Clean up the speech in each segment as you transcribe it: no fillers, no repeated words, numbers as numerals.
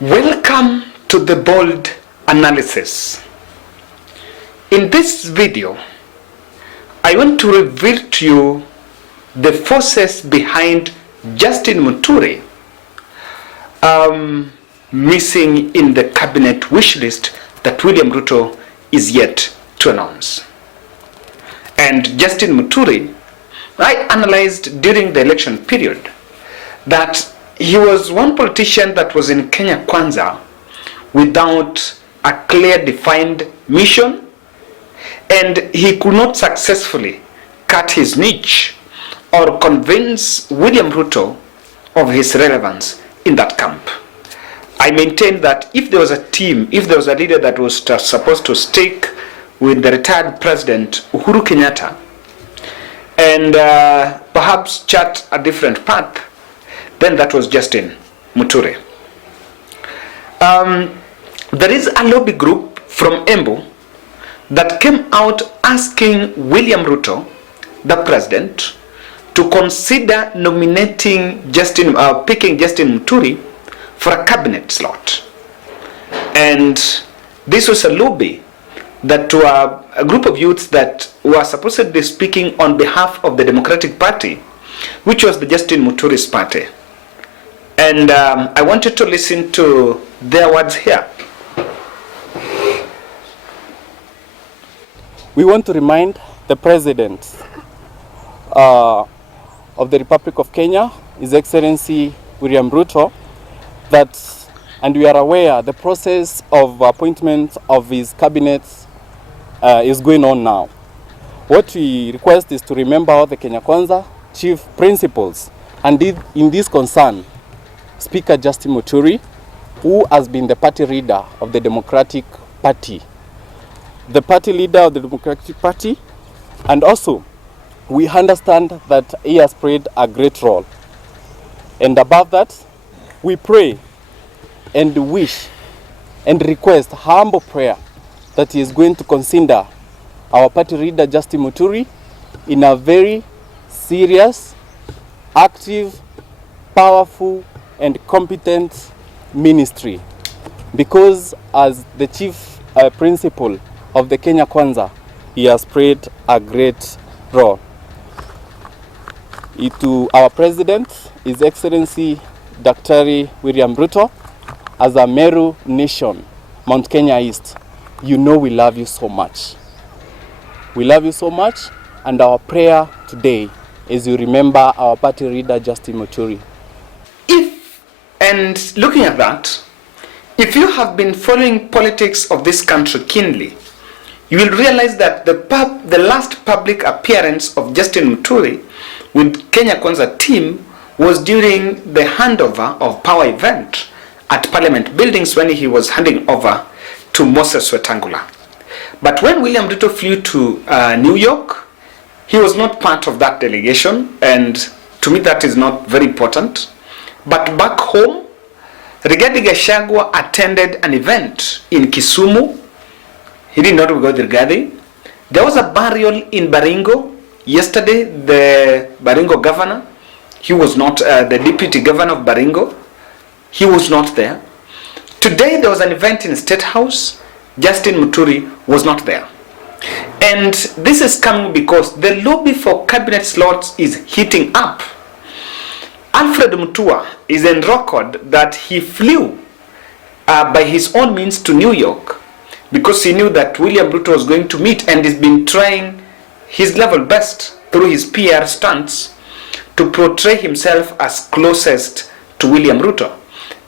Welcome to the Bold Analysis. In this video, I want to reveal to you the forces behind Justin Muturi missing in the cabinet wish list that William Ruto is yet to announce. And Justin Muturi, I analyzed during the election period that he was one politician that was in Kenya Kwanza without a clear defined mission, and he could not successfully cut his niche or convince William Ruto of his relevance in that camp. I maintain that if there was a team, if there was a leader that was supposed to stick with the retired president Uhuru Kenyatta and perhaps chart a different path, then that was Justin Muturi. There is a lobby group from Embu that came out asking William Ruto, the president, to consider nominating picking Justin Muturi for a cabinet slot. And this was a lobby that were a group of youths that were supposedly speaking on behalf of the Democratic Party, which was the Justin Muturi's party. And I wanted to listen to their words here. We want to remind the President of the Republic of Kenya, His Excellency William Ruto, that, and we are aware, the process of appointment of his cabinet is going on now. What we request is to remember all the Kenya Kwanza chief principles, and in this concern, Speaker Justin Muturi, who has been the party leader of the Democratic Party. The party leader of the Democratic Party, and also we understand that he has played a great role. And above that, we pray and wish and request humble prayer that he is going to consider our party leader Justin Muturi in a very serious, active, powerful and competent ministry, because as the chief principal of the Kenya Kwanza, he has played a great role. To our President, His Excellency Dr. William Ruto, as a Meru nation, Mount Kenya East, you know we love you so much. We love you so much, and our prayer today is you remember our party leader Justin Muturi. And looking at that, if you have been following politics of this country keenly, you will realize that the last public appearance of Justin Muturi with Kenya Kwanza team was during the handover of power event at Parliament buildings when he was handing over to Moses Wetangula. But when William Ruto flew to New York, he was not part of that delegation, and to me that is not very important. But back home, Rigathi Gachagua attended an event in Kisumu. He did not go to Rigathi. There was a burial in Baringo. Yesterday, the Baringo governor, he was not, the deputy governor of Baringo, he was not there. Today, there was an event in State House. Justin Muturi was not there. And this is coming because the lobby for cabinet slots is heating up. Alfred Mutua is in record that he flew by his own means to New York because he knew that William Ruto was going to meet, and he's been trying his level best through his PR stunts to portray himself as closest to William Ruto.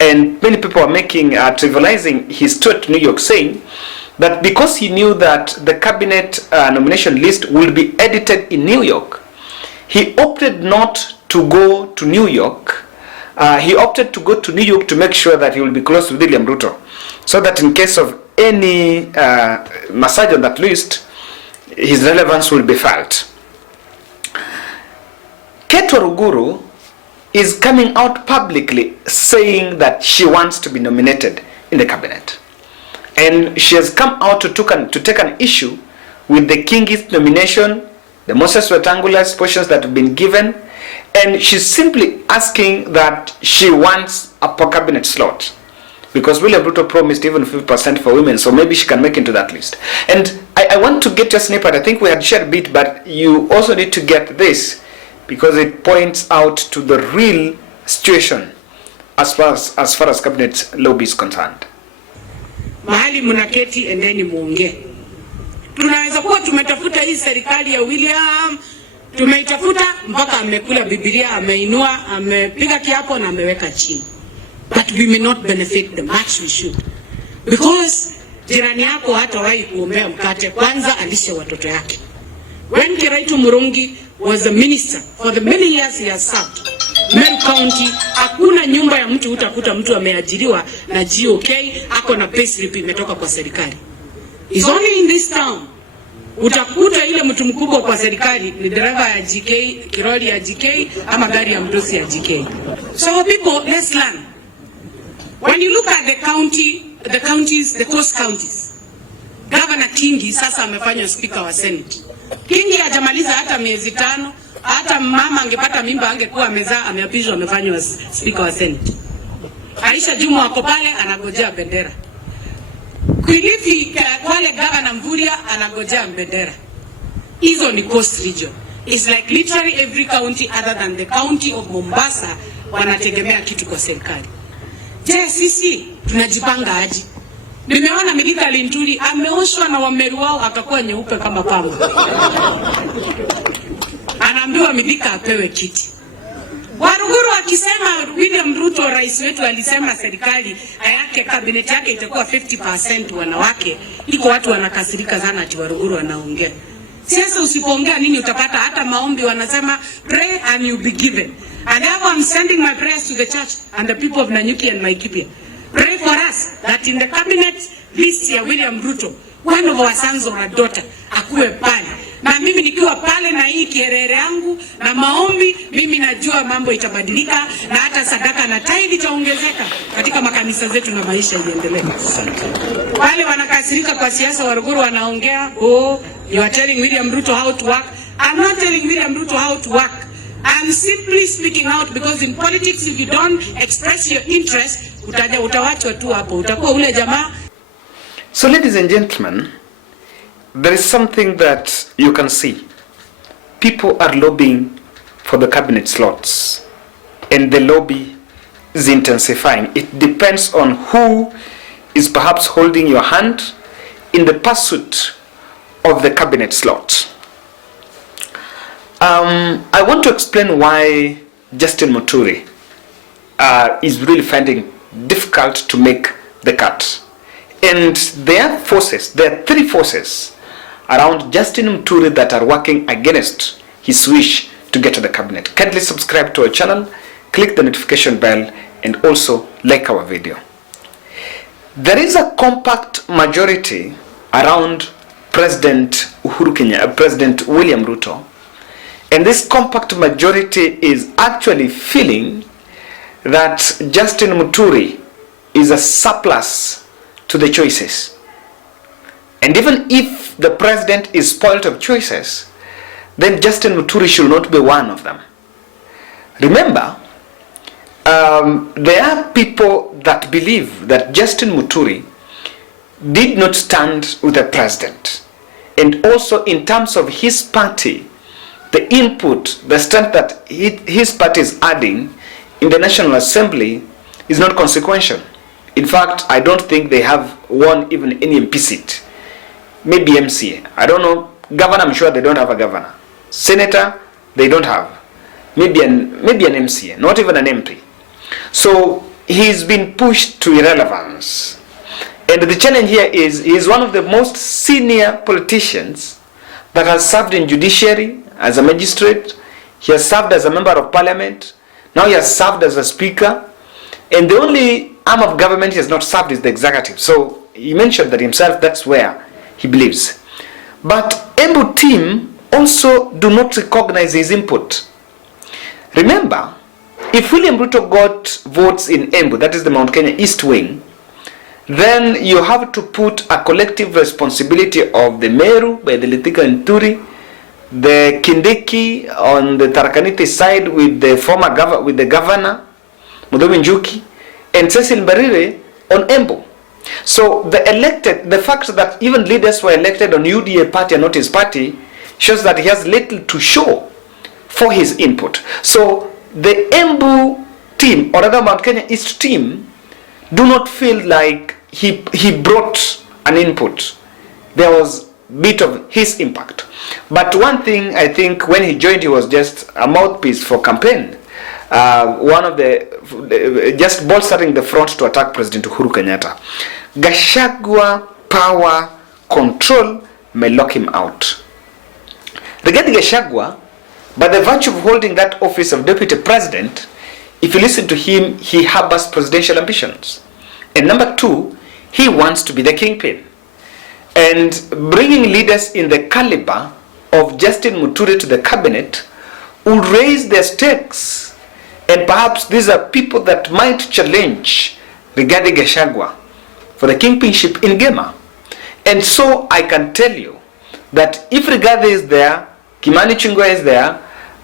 And many people are trivializing his tour to New York, saying that because he knew that the cabinet nomination list will be edited in New York, he opted not to go to New York. He opted to go to New York to make sure that he will be close to William Ruto, so that in case of any massage on that list, his relevance will be felt. Waruguru is coming out publicly saying that she wants to be nominated in the cabinet. And she has come out to take an issue with the Kingi's nomination, the Moses Wetangula's portions that have been given, and she's simply asking that she wants a cabinet slot. because William Ruto promised even 50% for women, so maybe she can make into that list. And I want to get your snippet. I think we had shared a bit, but you also need to get this because it points out to the real situation as far as cabinet lobby is concerned. Mahali mnaketi endeni muongee. Tunaweza kuwa tumetafuta hii serikali ya William, tumeitafuta mpaka amekula Biblia, ameinua, amepiga kiapo na ameweka chini. But we may not benefit the much we should. Because jirani yako hatawahi kuombea mkate, kwanza alishe watoto yake. When Kiraitu Murungi was a minister, for the many years he has served, Meru County, hakuna nyumba ya mtu utakuta mtu ameajiriwa na GOK, ako na payslip imetoka kwa serikali. It's only in this town. Utakuta ile mtu mkubwa kwa serikali ni dereva ya GK, kiroli ya GK, ama gari ya mdosi ya GK. So people, let's learn. When you look at the counties, the coast counties, Governor Kingi sasa amefanywa speaker wa Senate. Kingi hajamaliza hata miezi 5, hata mama angepata mimba angekuwa amezaa, ameapishwa amefanywa speaker wa Senate. Aisha Juma wako pale anagojea bendera. Kilifi wale Governor Mvurya anagojea bendera. Hizo ni coast region. It's like literally every county other than the county of Mombasa wanategemea kitu kwa serikali. Je, sisi tunajipanga aje? Nimeona Migika Linturi ameoshwa na Wameru wao akakuwa nyeupe kama pamba. Anaambiwa Migika apewe kiti. Waruguru akisema William Ruto rais wetu alisema serikali yake cabinet yake itakuwa 50% wanawake, iko watu wanakasirika sana ati Waruguru anaongea. Sasa usipoongea nini utapata? Hata maombi wanasema pray and you be given. And now I'm sending my prayers to the church and the people of Nanyuki and Laikipia. Pray for us that in the cabinet list ya William Ruto, one of our sons or a daughter akuwe pale. Na mimi nikiwa pale na hii kierere yangu na maombi, mimi najua mambo itabadilika na hata sadaka na tithe itaongezeka katika makanisa zetu na maisha iendelee. Wale wanakasirika kwa siasa Waruguru wanaongea, oh, you are telling William Ruto how to work. I'm not telling William Ruto how to work. I'm simply speaking out because in politics if you don't express your interest, utawachwa tu hapo, utakuwa ule jamaa. So ladies and gentlemen, there is something that you can see. People are lobbying for the cabinet slots and the lobby is intensifying. It depends on who is perhaps holding your hand in the pursuit of the cabinet slot. I want to explain why Justin Muturi is really finding difficult to make the cut. And there are three forces around Justin Muturi that are working against his wish to get to the cabinet. Kindly subscribe to our channel, click the notification bell, and also like our video. There is a compact majority around President William Ruto. And this compact majority is actually feeling that Justin Muturi is a surplus to the choices. And even if the president is spoiled of choices, then Justin Muturi should not be one of them. Remember, there are people that believe that Justin Muturi did not stand with the president. And also in terms of his party, the input, the strength that his party is adding in the National Assembly is not consequential. In fact, I don't think they have won even any MP seat. Maybe MCA. I don't know. Governor, I'm sure they don't have a governor. Senator, they don't have. Maybe an MCA, not even an MP. So he's been pushed to irrelevance. And the challenge here is he is one of the most senior politicians that has served in judiciary as a magistrate. He has served as a member of parliament. Now he has served as a speaker. And the only arm of government he has not served is the executive. So he mentioned that himself, that's where he believes. But Embu team also do not recognize his input. Remember, if William Ruto got votes in Embu, that is the Mount Kenya East Wing, then you have to put a collective responsibility of the Meru by the Lithika and Turi, the Kindiki on the Tarakaniti side with the governor, Mudomi Njuki, and Cecil Mbarire on Embu. So the fact that even leaders were elected on UDA party and not his party shows that he has little to show for his input. So the Embu team, or rather Mount Kenya East team, do not feel like he brought an input. There was a bit of his impact. But one thing, I think when he joined, he was just a mouthpiece for campaign. One of just bolstering the front to attack President Uhuru Kenyatta. Gachagua power control may lock him out. Regarding Gachagua, by the virtue of holding that office of deputy president, if you listen to him, he harbors presidential ambitions. And number two, he wants to be the kingpin. And bringing leaders in the caliber of Justin Muturi to the cabinet will raise their stakes. And perhaps these are people that might challenge Rigathi Gachagua for the kingpinship in Gema. And so I can tell you that if Rigathi is there, Kimani Chungwa is there,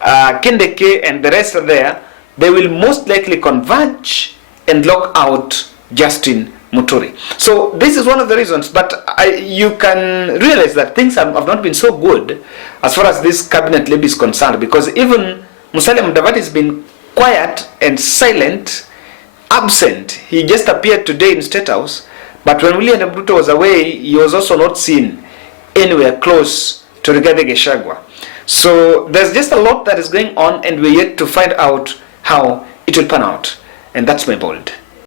Kindeke and the rest are there, they will most likely converge and lock out Justin Muturi. So this is one of the reasons, but you can realize that things have not been so good as far as this cabinet levy is concerned, because even Musalia Mudavadi has been quiet and silent, absent. He just appeared today in State House, but when William Ruto was away, he was also not seen anywhere close to Rigathi Gachagua. So there's just a lot that is going on, and we're yet to find out how it will pan out. And that's my bold.